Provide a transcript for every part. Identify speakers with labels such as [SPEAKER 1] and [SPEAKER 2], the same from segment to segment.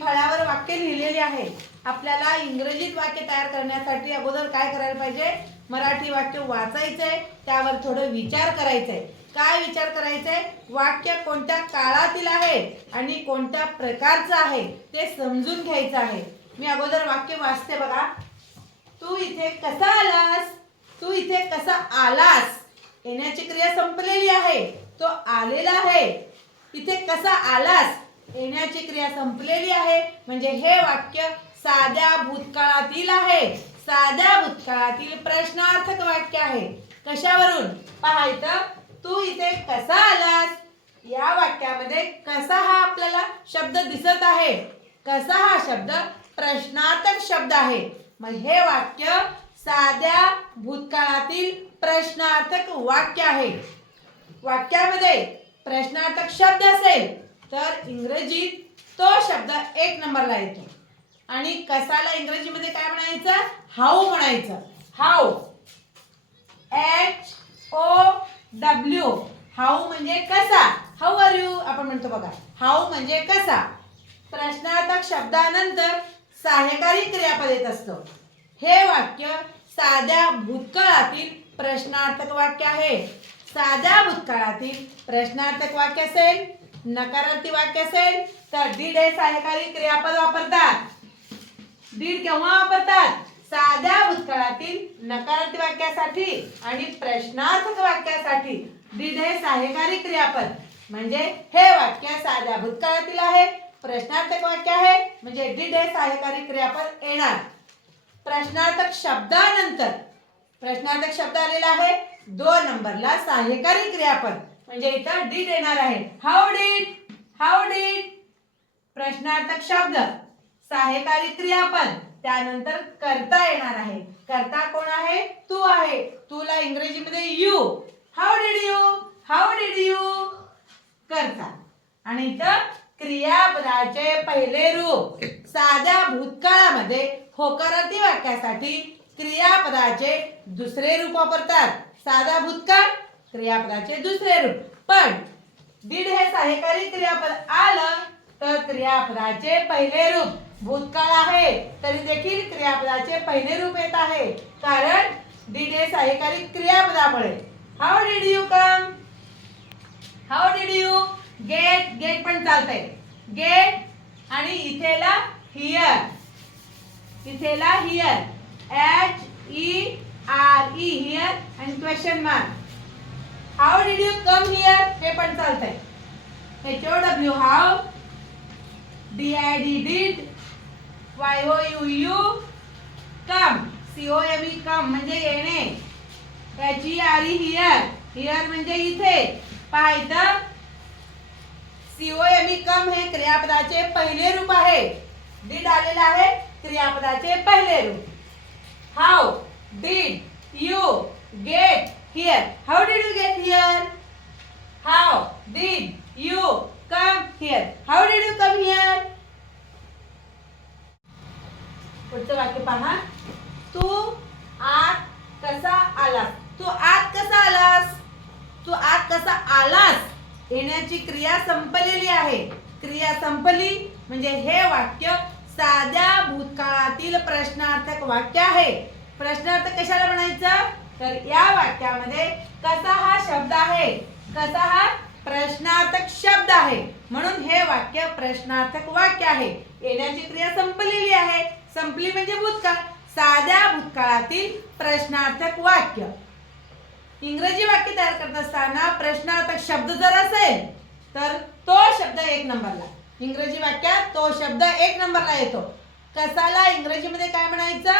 [SPEAKER 1] फळावर वाक्य लिहिलेली आहे. आपल्याला इंग्रजीत वाक्य तयार करण्यासाठी अगोदर काय करायला पाहिजे? मराठी वाक्य वाचायचंय त्यावर थोडं विचार करायचंय. काय विचार करायचंय? वाक्य कोणत्या काळातील आहे आणि कोणत्या प्रकारचं आहे ते समजून घ्यायचं आहे. मी अगोदर वाक्य वाचते बघा. तू इथे कसा आलास? तू इथे कसा आलास? येण्याची क्रिया संपलेली आहे. तो आलेला आहे. इथे कसा आलास? येण्याची क्रिया संपलेली आहे. म्हणजे हे वाक्य साध्या भूतकाळातील आहे. साध्या भूतकाळातील प्रश्नार्थक वाक्य आहे. कशावरून? पहा इथं. तू इथे कसा आलास? या वाक्यामध्ये कसा हा आपल्याला शब्द दिसत आहे? कसा हा शब्द प्रश्नार्थक शब्द आहे? मग हे वाक्य साध्या भूतकाळातील प्रश्नार्थक वाक्य आहे. वाक्यामध्ये प्रश्नार्थक शब्द असेल. तर इंग्रजीत तो शब्द एक नंबरला येतो. आणि कसाला इंग्रजीमध्ये काय म्हणायचं? हाऊ म्हणायचं. How. H O W how म्हणजे कसा? How are you? आपण म्हणतो बघा. हाऊ म्हणजे कसा? प्रश्नार्थक शब्दानंतर सहाय्यकारी क्रियापद येत असतं. हे वाक्य साध्या भूतकाळातील प्रश्नार्थक वाक्य आहे. साध्या भूतकाळातील प्रश्नार्थक वाक्य असेल नकारार्थी वाक्य असेल तर डीड हे सहाय्यकारी क्रियापद वापरतात. डीड केव्हा वापरतात? साध्या भूतकाळातील नकारार्थी वाक्यासाठी आणि प्रश्नार्थक वाक्यासाठी. डीड हे सहाय्यकारी क्रियापद. म्हणजे हे वाक्य साध्या भूतकाळातील आहे प्रश्नार्थक वाक्य आहे म्हणजे डीड हे सहाय्यकारी क्रियापद येणार. प्रश्नार्थक शब्दानंतर. प्रश्नार्थक शब्द आलेला आहे दोन नंबरला सहाय्यकारी क्रियापद. म्हणजे इथं डीड येणार आहे. हाऊ डीड हाऊ डीड प्रश्नार्थक शब्द. सहाय्यकारी क्रियापद. त्यानंतर करता येणार आहे. करता कोण आहे? तू आहे. तुला इंग्रजीमध्ये you how did you how did you करता. आणि इथं क्रियापदाचे पहिले रूप. साध्या भूतकाळामध्ये होकारती वाक्यासाठी क्रियापदाचे दुसरे रूप वापरतात. साधा भूतकाळ. क्रियापदाचे दुसरे रूप. पण दीड हे सहाय्यकारी क्रियापद आलं तर क्रियापदाचे पहिले रूप. भूतकाळ आहे तरी देखील क्रियापदाचे पहिले रूप येत आहे. कारण दीड हे सहाय्यकारी क्रियापदामुळे how did you come how did you get get पण चालतंय. गेट आणि इथेला here इथेला here H E R E here आणि question mark how did you come here हे पण चालतंय. H O W how D I D did Y O U you come C O M E come म्हणजे येणे H E R E here here म्हणजे इथे. पाहायचं C O M E come हे क्रियापदाचे पहिले रूप आहे. डीड आलेलं आहे क्रियापदाचे पहिले रूप. How did you get here? How did you get here? How did you come here? How did you come here? पुढचं वाक्य पहा तू आत कसा आलास तू आत कसा आलास तू आत कसा आलास येण्याची क्रिया संपलेली आहे क्रिया संपली म्हणजे हे वाक्य साध्या भूतकाळातील प्रश्नार्थक वाक्य आहे प्रश्नार्थक कशाला म्हणायचं तर या वाक्यामध्ये कसा हा शब्द आहे? कसा हा प्रश्नार्थक शब्द आहे? म्हणून हे वाक्य प्रश्नार्थक वाक्य आहे. येण्याची क्रिया संपलेली आहे. संपली म्हणजे भूतकाळ. साध्या भूतकाळातील प्रश्नार्थक वाक्य. इंग्रजी वाक्य तयार करत असताना प्रश्नार्थक शब्द जर असेल तर तो शब्द एक नंबरला. इंग्रजी वाक्यात तो शब्द एक नंबरला येतो. कसाला इंग्रजीमध्ये काय म्हणायचं?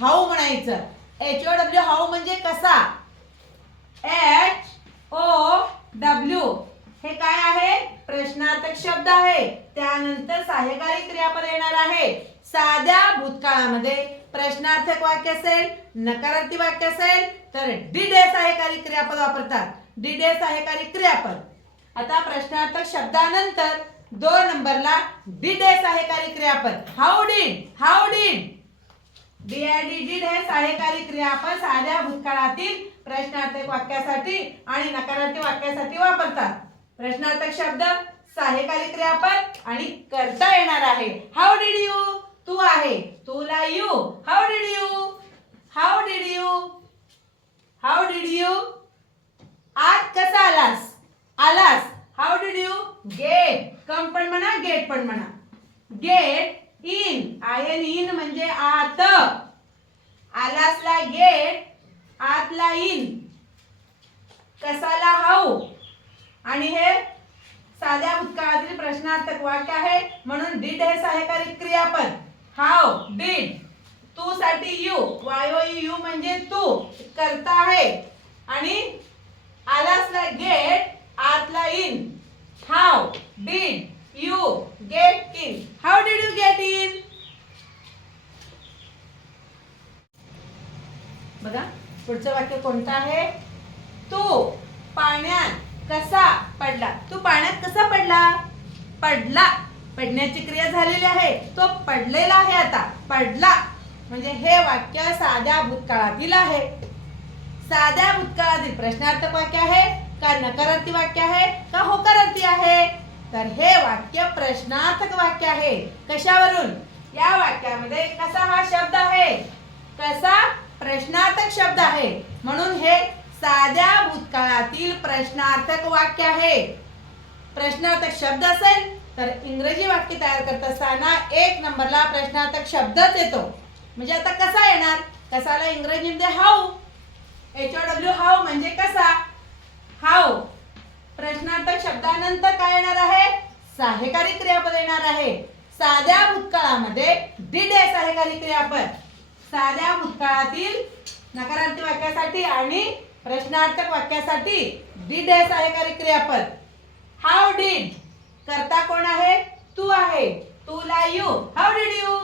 [SPEAKER 1] हाऊ म्हणायचं. एच ओ डब्ल्यू हाऊ म्हणजे कसा? एच ओ डब्ल्यू हे काय आहे? प्रश्नार्थक शब्द आहे. त्यानंतर सहाय्यकारी क्रियापद येणार आहे. साध्या भूतकाळामध्ये प्रश्नार्थक वाक्य असेल नकारार्थी वाक्य असेल तर डिड हे सहाय्यकारी क्रियापद वापरतात. डिड हे सहाय्यकारी क्रियापद. आता प्रश्नार्थक शब्दानंतर दोन नंबरला डिड हे सहाय्यकारी क्रियापद. हाऊ डीड हाऊ डीड कार्यकारी क्रिया आपण साध्या भूतकाळातील प्रश्नार्थक वाक्यासाठी आणि नकारार्थी वाक्यासाठी वापरतात. प्रश्नार्थक शब्द सहाय्यकारी क्रियापद आणि करता येणार आहे. हाऊ डीड यू तू आहे. तुला you how did you how did you how did you आत कसा आलास? आलास. How did you get come पण म्हणा गेट पण म्हणा. Get in I N in म्हणजे आत. आलासला गेट आतला इन. कसाला हाऊ? आणि हे साध्या भूतकाळातील प्रश्नार्थक वाक्य आहे म्हणून डीड हे सहाय्यकारी क्रियापद. हाव डीड. तू साठी यू. वायो यू म्हणजे तू. करता आहे. आणि आलासला गेट आतला in. How did. You get in. How did you get in? बघा पुढचं वाक्य कोणतं आहे? तू पाण्यात कसा पडला? तू पाण्यात कसा पडला? पडला. पडण्याची क्रिया झालेली आहे. तो पडलेला आहे आता. पडला. म्हणजे हे वाक्य साध्या भूतकाळातील आहे. साध्या भूतकाळातील प्रश्नार्थक वाक्य आहे का नकारार्थी वाक्य आहे का होकारार्थी आहे? तर हे वाक्य प्रश्नार्थक वाक्य आहे. कशावरून? या वाक्यामध्ये कसा हा शब्द आहे? कसा प्रश्नार्थक शब्द आहे. म्हणून हे साध्या भूतकाळातील प्रश्नार्थक वाक्य आहे. प्रश्नार्थक शब्द असेल तर इंग्रजी वाक्य तयार करत असताना एक नंबरला प्रश्नार्थक शब्दच येतो. म्हणजे आता कसा येणार? कसाला इंग्रजीमध्ये how? H O W how म्हणजे कसा? हाऊ. प्रश्नार्थक शब्दानंतर काय येणार आहे? सहाय्यकारी क्रियापद येणार आहे. साध्या भूतकाळामध्ये डिड आहे सहाय्यकारी क्रियापद. साध्या भूतकाळातील नकारात्मक वाक्यासाठी आणि प्रश्नार्थक वाक्यासाठी डिड आहे सहाय्यकारी क्रियापद? हाऊ डीड करता कोण आहे? तू आहे. तुला you how did you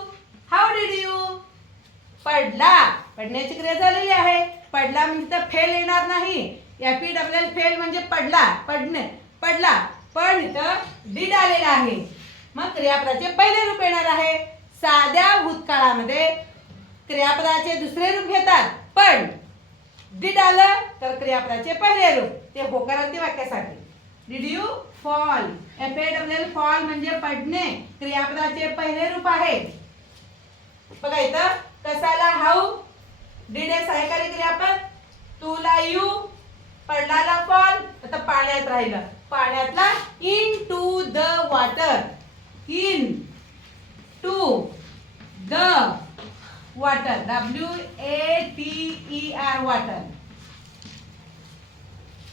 [SPEAKER 1] how did you पडला. पडण्याची क्रिया झालेली आहे. पडला म्हणजे तर फेल येणार नाही. F E W L fell म्हणजे पडला. पडणे पडला. पण इथं डीड आलेला आहे. मग क्रियापदाचे पहिले रूप येणार आहे. साध्या भूतकाळामध्ये क्रियापदाचे दुसरे रूप घेतात. पण डीड आलं तर क्रियापदाचे पहिले रूप. ते होकारांती वाक्यासाठी. Did you fall F A W fall म्हणजे पडणे. क्रियापदाचे पहिले रूप आहे. बघा इथं कसाला हाऊ? डिड हे सहकारी क्रियापद. तुला यू. पडलाला फॉल आता पाण्यात राहिलं. पाण्यातला into the water into the water W A T E R water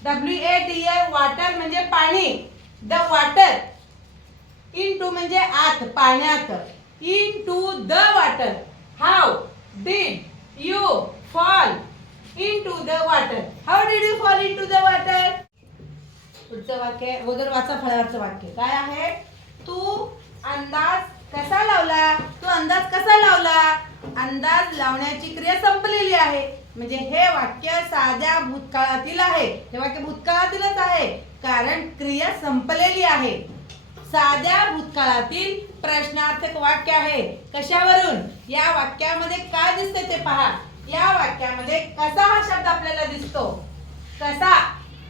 [SPEAKER 1] W A T R water म्हणजे पाणी. द वॉटर इन टू म्हणजे आत पाण्यात. Into the water how did you fall into the water how did you fall into the water पुढचं वाक्य वगैरे वाचा फळावरचं वाक्य. काय आहे? तू अंदाज कसा लावला? तू अंदाज कसा लावला? अंदाज लावण्याची क्रिया संपलेली आहे. म्हणजे हे वाक्य साध्या भूतकाळातील आहे. हे वाक्य भूतकाळातीलच आहे. कारण क्रिया संपलेली आहे. साध्या भूतकाळातील प्रश्नार्थक वाक्य आहे. कशावरून? या वाक्यामध्ये काय दिसते ते पहा. या वाक्यामध्ये कसा हा शब्द आपल्याला दिसतो? कसा?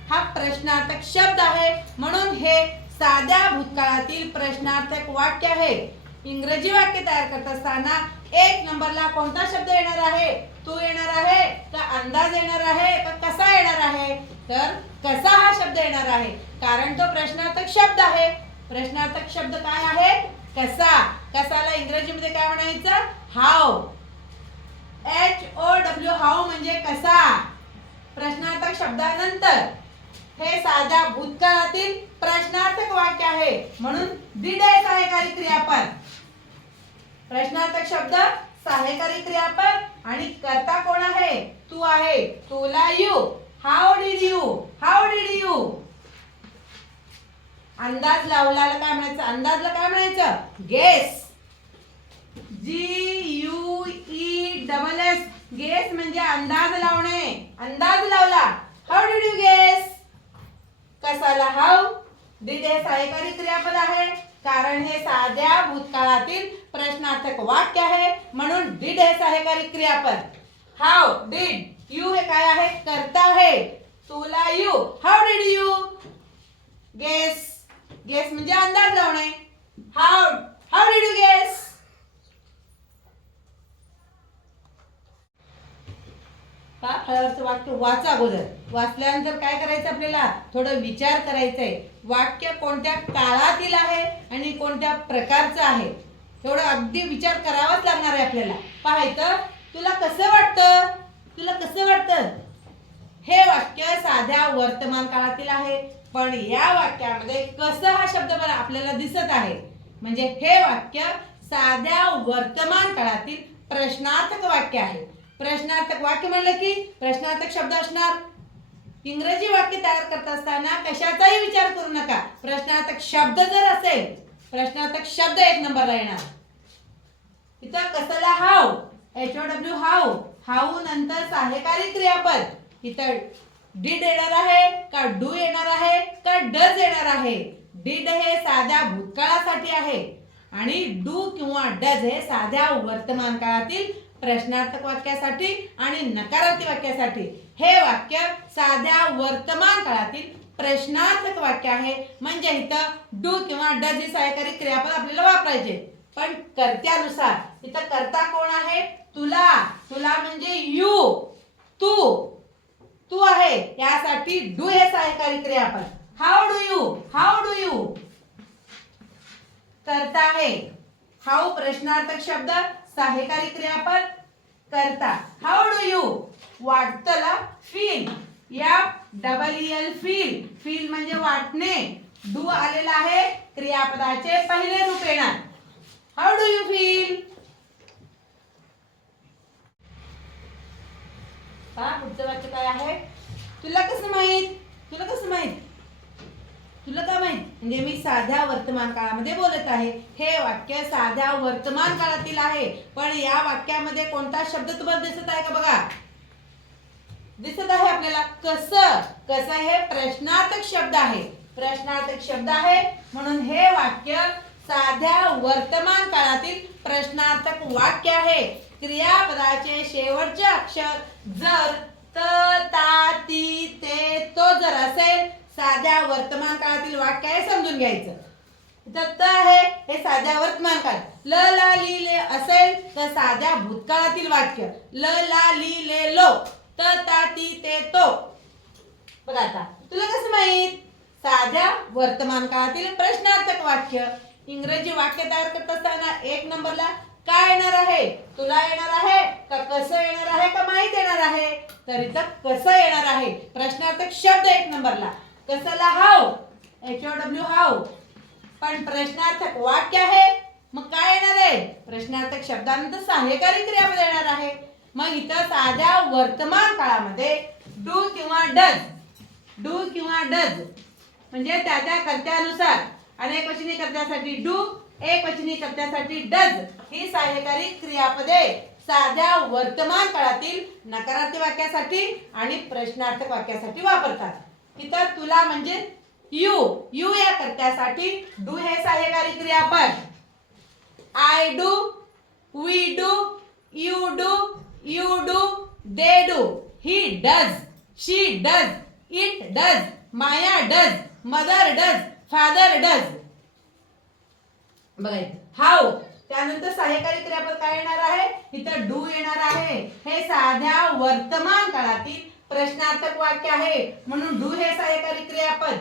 [SPEAKER 1] हा प्रश्नार्थक शब्द आहे. म्हणून हे साध्या भूतकाळातील प्रश्नार्थक वाक्य आहे. इंग्रजी वाक्य तयार करत असताना एक नंबरला कोणता शब्द येणार आहे? तू येणार आहे का अंदाज येणार आहे? का कसा येणार आहे? तर कसा हा शब्द येणार आहे? कारण तो प्रश्नार्थक शब्द आहे. प्रश्नार्थक शब्द काय आहे? कसा. कसाला इंग्रजीमध्ये काय म्हणायचं? हाव. एच ओ डब्ल्यू हाव म्हणजे कसा? प्रश्नार्थक शब्दानंतर. हे साध्या भूतकाळातील प्रश्नार्थक वाक्य आहे. म्हणून दिड आहे सहाय्यकारी क्रियापद. प्रश्नार्थक शब्द सहाय्यकारी क्रियापद आणि कर्ता कोण आहे? तू आहे. तुला you. How did you how did you अंदाज लावला काय म्हणायचं? अंदाजला काय म्हणायचं? Guess G U E double S guess म्हणजे अंदाज लावणे. अंदाज लावला. हाऊ डीड यू गेस कसाला हाऊ डीड हे सहाय्यकारी क्रियापद आहे. कारण हे साध्या भूतकाळातील प्रश्नार्थक वाक्य आहे. म्हणून डिड हे सहाय्यकारी क्रियापद. हाव डिड यू हे काय आहे? करता आहे तुला you how did you guess guess म्हणजे अंदाज लावणे. How how did you guess वाक्य वाचा अगोदर. वाचल्यानंतर काय करायचं आपल्याला? थोडं विचार करायचा आहे वाक्य कोणत्या काळातील आहे आणि कोणत्या प्रकारचं आहे? थोडं अगदी विचार करावाच लागणार आहे आपल्याला. पाहायचं तुला कसं वाटतं? तुला कसं वाटतं? हे वाक्य साध्या वर्तमान काळातील आहे पण या वाक्यामध्ये कसं हा शब्द मला आपल्याला दिसत आहे? म्हणजे हे वाक्य साध्या वर्तमान काळातील प्रश्नार्थक वाक्य आहे. प्रश्नार्थक वाक्य म्हणलं की प्रश्नार्थक शब्द असणार. इंग्रजी वाक्य तयार करत असताना कशाचाही विचार करू नका. प्रश्नार्थक शब्द जर असेल प्रश्नार्थक शब्द एक नंबरला येणार. इथं कसला how? H O W how. How नंतर सहाय्यकारी क्रियापद. इथं डिड येणार आहे का डू येणार आहे का डज येणार आहे? डिड हे साध्या भूतकाळासाठी आहे. आणि डू किंवा डज हे साध्या वर्तमान काळातील प्रश्नार्थक वाक्यासाठी आणि नकारार्थी वाक्यासाठी. हे वाक्य साध्या वर्तमान काळातील प्रश्नार्थक वाक्य आहे. म्हणजे इथं डू किंवा डज हे सहकारी क्रियापद आपल्याला वापरायचे. पण कर्त्यानुसार इथं कर्ता कोण आहे? तुला. तुला म्हणजे यू. तू. तू आहे. यासाठी डू हे सहकारी क्रियापद. How do you? How do you? करता आहे. हाऊ प्रश्नार्थक शब्द सहाय्यकारी क्रियापद. करता. How do you? वाटतला फील. या डबल एल फील फील म्हणजे वाटणे. डू आलेला आहे क्रियापदाचे पहिले रूप येणार. हाऊ डू यू फील पुढचं वाक्य काय आहे? तुला कसं माहीत? तुला कसं माहीत? तुला का माहीत? म्हणजे मी साध्या वर्तमान काळामध्ये बोलत आहे. हे वाक्य साध्या वर्तमान काळातील आहे. पण या वाक्यामध्ये कोणता शब्द तुम्हाला दिसत आहे का बघा? दिसत आहे आपल्याला. कसं? कसं हे प्रश्नार्थक शब्द आहे. प्रश्नार्थक शब्द आहे. म्हणून हे वाक्य साध्या वर्तमान काळातील प्रश्नार्थक वाक्य आहे. क्रियापदाचे शेवटचे अक्षर जर त ता ती ते तो जर असेल साध्या वर्तमान काळातील वाक्य आहे समजून घ्यायचं. इथं आहे हे साध्या वर्तमान काळ. ल ला ली ले असेल तर साध्या भूतकाळातील वाक्य. ल ला ली ले लो. त ता ती. ते तो बघा आता तुला कसं माहीत? साध्या वर्तमान काळातील प्रश्नार्थक वाक्य इंग्रजी वाक्य तयार करत असताना एक नंबरला काय येणार आहे? तुला येणार आहे का कसं येणार आहे का माहीत येणार आहे? तर इथं कसं येणार आहे? प्रश्नार्थक शब्द एक नंबरला. कसाला how? H O W how. पण प्रश्नार्थक वाक्य आहे मग काय येणार आहे? प्रश्नार्थक शब्दानंतर सहाय्यकारी क्रियापद येणार आहे. मग इथं साध्या वर्तमान काळामध्ये डू किंवा डज डू किंवा डज म्हणजे त्या त्या कर्त्यानुसार अनेक वचनी कर्त्यासाठी डू एक वचनी कर्त्यासाठी डज ही सहाय्यकारी क्रियापदे साध्या वर्तमान काळातील नकारार्थ वाक्यासाठी आणि प्रश्नार्थक वाक्यासाठी वापरतात. इथं तुला म्हणजे यू यू या कर्त्यासाठी डू हे सहाय्यकारी क्रियापद. I do we do you do you do they do he does she does it does Maya does mother does father does बघा हाऊ त्यानंतर सहाय्यकारी क्रियापद काय येणार आहे? इथं डू येणार आहे. हे साध्या वर्तमान काळातील प्रश्नार्थक वाक्य आहे. म्हणून डू हे सहाय्यकारी क्रियापद.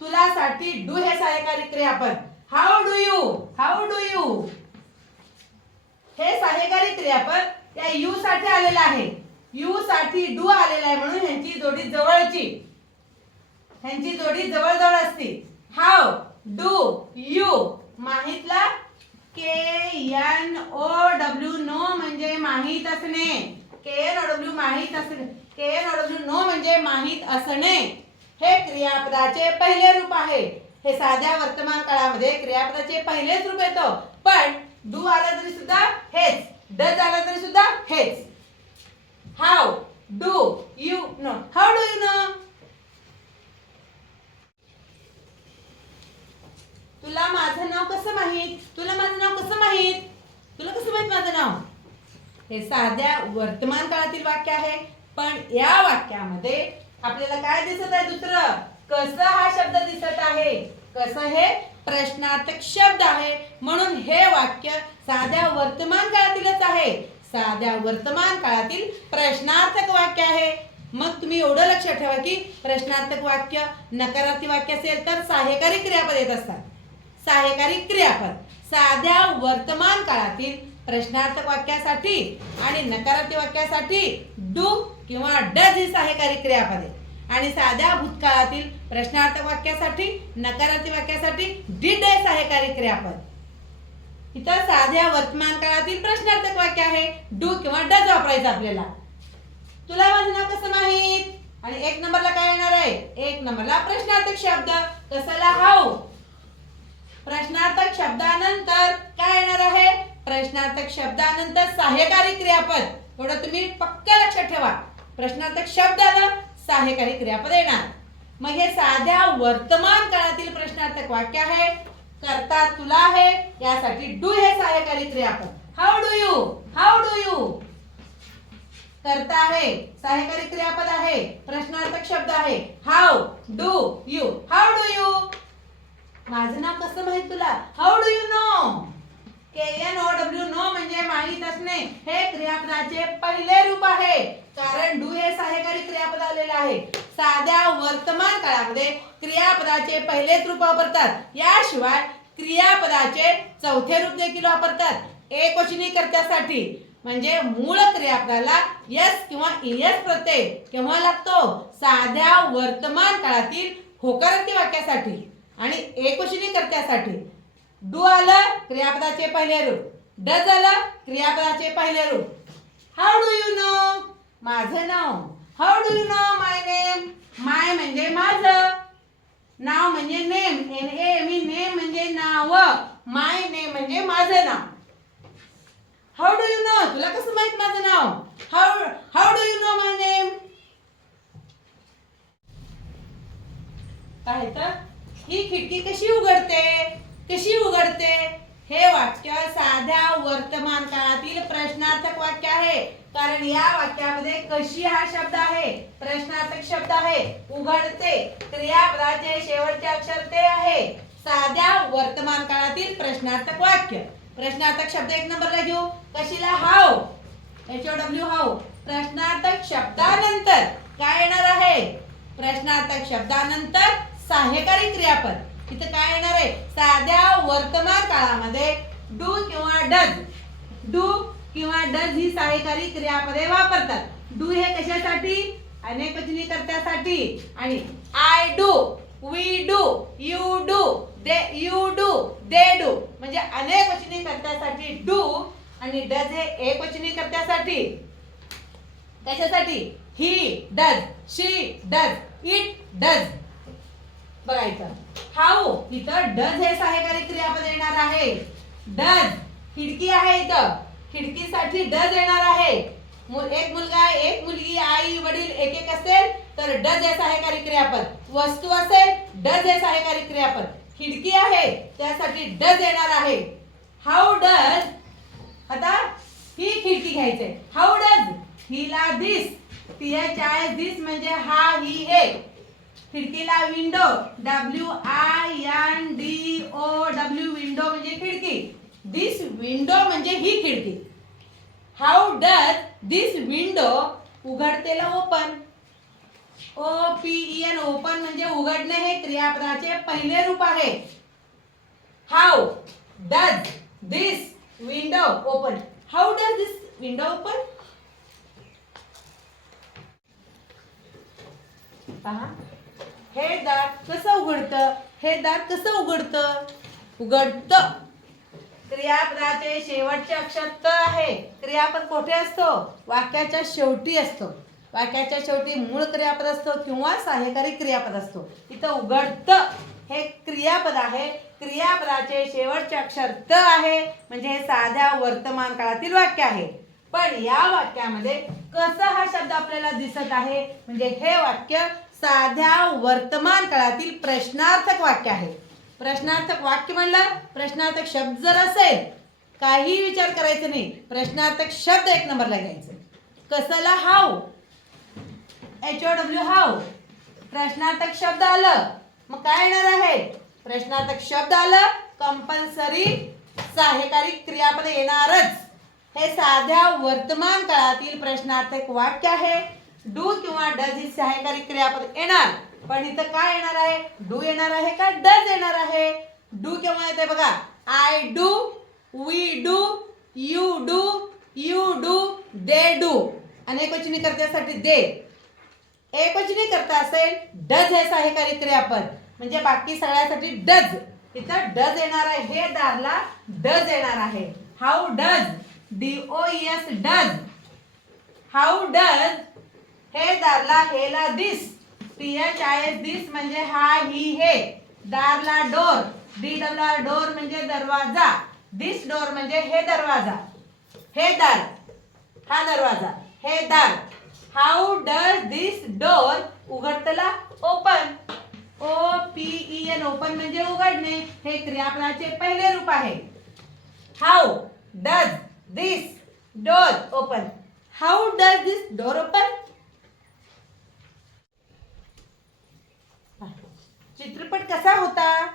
[SPEAKER 1] तुला साठी डू हे सहाय्यकारी क्रियापद. How do you how do you हे सहाय्यकारी क्रियापद त्या यू साठी आलेलं आहे. यू साठी डू आलेला आहे म्हणून ह्यांची जोडी जवळची. ह्यांची जोडी जवळजवळ असते. How do you. माहितला? K N O W know म्हणजे माहीत असणे. के एन ओ डब्ल्यू माहीत असणे. K N O W know म्हणजे माहीत असणे. हे क्रियापदाचे पहिले रूप आहे. हे साध्या वर्तमान काळामध्ये क्रियापदाचे पहिलेच रूप येतो. पण डू आलं तरी सुद्धा हेच. डज झाला तरी सुद्धा हेच. How do you know how do you know तुला माझं नाव कसं माहीत? तुला माझं नाव कसं माहीत? तुला कसं माहीत माझं नाव? हे साध्या वर्तमान काळातील वाक्य आहे पण या वाक्यामध्ये आपल्याला काय दिसत आहे दुसरं? कसं हा शब्द दिसत आहे? कसं हे प्रश्नार्थक शब्द आहे. म्हणून हे वाक्य साध्या वर्तमान काळातीलच आहे. साध्या वर्तमान काळातील प्रश्नार्थक वाक्य आहे. मग तुम्ही एवढं लक्षात ठेवा की प्रश्नार्थक वाक्य नकारार्थी वाक्य असेल तर सहाय्यकारी क्रियापद येत असतात. सहाय्यकारी क्रियापद. साध्या वर्तमान काळातील प्रश्नार्थक वाक्यासाठी आणि नकारार्थी वाक्यासाठी डू किंवा डज ही सहाय्यकारी क्रियापद आहे. आणि साध्या भूतकाळातील प्रश्नार्थक वाक्यासाठी नकारार्थी वाक्यासाठी डिड हे सहाय्यकारी क्रियापद इथं साध्या वर्तमान काळातील प्रश्नार्थक वाक्य आहे डू किंवा डज वापरायचं आपल्याला. तुला माझं नाव कसं माहीत? आणि एक नंबरला काय येणार आहे? एक नंबरला प्रश्नार्थक शब्द. कसाला हाऊ प्रश्नार्थक शब्दानंतर काय येणार आहे? प्रश्नार्थक शब्दानंतर सहाय्यकारी क्रियापद. एवढं तुम्ही पक्क लक्षात ठेवा. प्रश्नार्थक शब्द आलं सहाय्यकारी क्रियापद येणार? मग हे साध्या वर्तमान काळातील प्रश्नार्थक वाक्य आहे. करता तुला आहे यासाठी डू हे सहाय्यकारी क्रियापद. How do you how do you करता आहे सहाय्यकारी क्रियापद आहे प्रश्नार्थक शब्द आहे. How do you how do you माझं नाव कसं माहीत तुला? How do you know K N O W know म्हणजे माहीत असणे. हे क्रियापदाचे पहिले रूप आहे. कारण डू हे सहाय्यकारी क्रियापद आलेले आहे. साध्या वर्तमान काळामध्ये क्रियापदाचे पहिलेच रूप वापरतात. याशिवाय क्रियापदाचे चौथे रूप देखील वापरतात. एकवचनी कर्त्यासाठी म्हणजे मूळ क्रियापदाला यस किंवा इयस प्रत्यय केव्हा लागतो? साध्या वर्तमान काळातील होकारार्थी वाक्यासाठी आणि एकवचनी कर्त्यासाठी डू आलं क्रियापदाचे पहिले रूप. डज आलं क्रियापदाचे पहिले रूप. हाऊ डू यू नो माझं नाव. How do you know my name my म्हणजे माझं. नाव म्हणजे नेम. एन ए मी नेम म्हणजे नाव. माय नेम म्हणजे माझं नाव. हाऊ डू यू नो तुला कसं माहीत माझं नाव? How how do you know my name काय तर ही खिडकी कशी उघडते कशी उघडते हे वाक्य साध्या वर्तमान काळातील प्रश्नार्थक वाक्य आहे कारण या वाक्यामध्ये कशी हा शब्द आहे? प्रश्नार्थक शब्द आहे. उघडते. क्रियापदाचे शेवटचे अक्षर ते आहे. साध्या वर्तमान काळातील प्रश्नार्थक वाक्य. प्रश्नार्थक शब्द एक नंबरला घेऊ. कशीला? How. H O W how. प्रश्नार्थक शब्दानंतर काय येणार आहे? प्रश्नार्थक शब्दानंतर सहाय्यकारी क्रियापद. इथं काय येणार आहे? साध्या वर्तमान काळामध्ये डू किंवा डज. डू किंवा डज ही सहाय्यकारी क्रियापदे वापरतात. डू हे कशासाठी? अनेक वचनी आणि I do we do you do they you do they do. म्हणजे अनेक वचनी डू आणि डज हे एक वचनी कशासाठी? He does she does it does. बघायचं. हाऊ इथं डज हे सहाय्यकारी क्रियापद येणार आहे. डज खिडकी आहे इथं. खिडकीसाठी डज येणार आहे. एक मुलगा एक मुलगी आई वडील एक एक असेल तर डज हे सहाय्यकारी क्रियापद वस्तू असेल डज हे सहाय्यकारी क्रियापद खिडकी आहे त्यासाठी डज येणार आहे. हाऊ डज आता ही खिडकी घ्यायचे हाऊ डज हिला दिस तिला चाळीस दिस म्हणजे हा ही हे. खिडकीला window W I N D O W window म्हणजे खिडकी. दिस विंडो म्हणजे ही खिडकी. How does this window उघडतेला open O P N open म्हणजे उघडणे हे क्रियापदाचे पहिले रूप आहे. How does this window open how does this window open पहा. हे दार कसं उघडतं? हे दार कसं उघडतं? उघडतं. क्रियापदाचे शेवटचे अक्षर त आहे. क्रियापद कोठे असतो? वाक्याच्या शेवटी असतो. वाक्याच्या शेवटी मूळ क्रियापद असतो किंवा सहाय्यकारी क्रियापद असतो. इथं उघडतं हे क्रियापद आहे. क्रियापदाचे शेवटचे अक्षर त आहे. म्हणजे हे साध्या वर्तमान काळातील वाक्य आहे. पण या वाक्यामध्ये कसं हा शब्द आपल्याला दिसत आहे? म्हणजे हे वाक्य साध्या वर्तमान काळातील प्रश्नार्थक वाक्य आहे. प्रश्नार्थक वाक्य म्हणलं प्रश्नार्थक शब्द जर असेल काही विचार करायचं नाही प्रश्नार्थक शब्द एक नंबरला घ्यायचं. कसला how? H O W how. प्रश्नार्थक शब्द आलं मग काय येणार आहे? प्रश्नार्थक शब्द आलं कंपल्सरी सहाय्यकारी क्रियापद येणारच. हे साध्या वर्तमान काळातील प्रश्नार्थक वाक्य आहे. डू किंवा डज ही सहाय्यकारी क्रियापद येणार. पण इथं काय येणार आहे? डू येणार आहे का? डज येणार आहे? डू केव्हा येते बघा. I do we do you do you do they do. अनेकवचनी करत्यासाठी दे. एकवचनी करता असेल डज हे सहाय्यकारी आपण. म्हणजे बाकी सगळ्यासाठी डज. इथं डज येणार आहे. हे दारला डज येणार आहे. How does D O S does. How does हे दारला हेला this. T H I S this म्हणजे हा ही हे. दारला door D W R door म्हणजे दरवाजा. दिस डोर म्हणजे हे दरवाजा. हे दार. हा दरवाजा. हे दार. How does this door उघडतला open O P E N open म्हणजे उघडणे. हे क्रियापदाचे पहिले रूप आहे. How does this door open how does this door open चित्रपट कसा होता?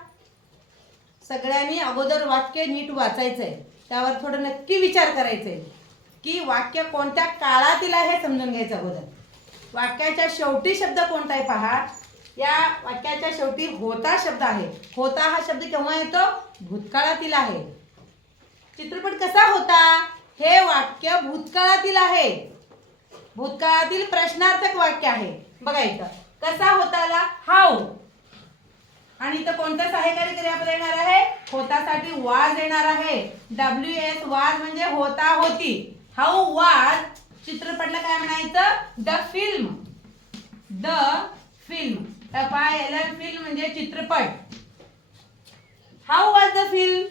[SPEAKER 1] सगळ्यांनी अगोदर वाक्य नीट वाचायचं आहे त्यावर थोडं नक्की विचार करायचंय. की वाक्य कोणत्या काळातील आहे हे समजून घ्यायचं अगोदर? वाक्याच्या शेवटी शब्द कोणता आहे पहा? या वाक्याच्या शेवटी होता शब्द आहे. होता हा शब्द केव्हा येतो? भूतकाळातील आहे. चित्रपट कसा होता? हे वाक्य भूतकाळातील आहे. भूतकाळातील प्रश्नार्थक वाक्य आहे. बघा इथं. कसा होताला हाऊ. आणि इथं कोणतं सहाय्यकारी क्रियापद येणार आहे? होतासाठी वाज येणार आहे. डब्ल्यू एस वाज म्हणजे होता होती. हाऊ वाज? चित्रपटला काय म्हणायचं? The film. The film. F I L film म्हणजे चित्रपट. हाऊ वाज द फिल्म?